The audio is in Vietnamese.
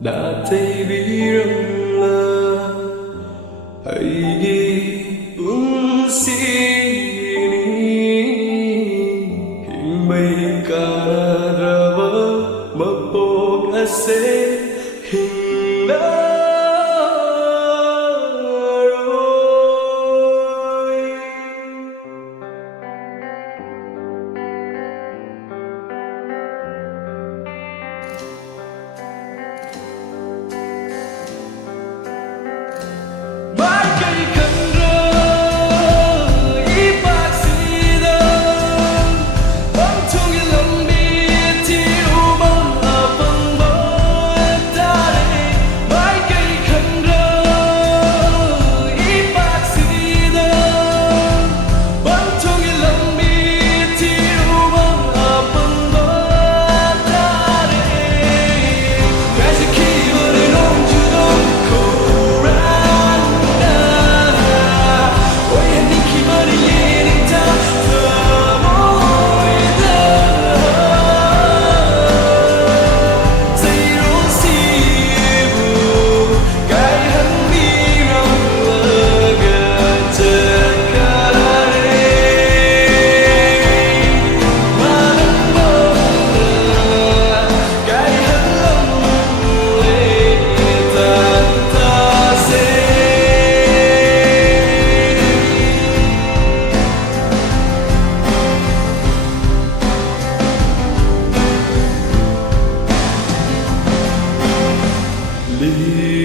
đã thấy biarlah Haigi unsini Himay karava mapog ase Hinglaroy Mãi cây khăn rơi ý bạc gì đâu bóng chung yên lòng biết thiếu bóng ở phần bờ ta đây mãi cây khăn rơi ý bạc gì đâu bóng chung yên lòng biết thiếu bóng ở phần bờ ta đây cái gì khi vừa đến ôm chưa đâu khổ ra Leave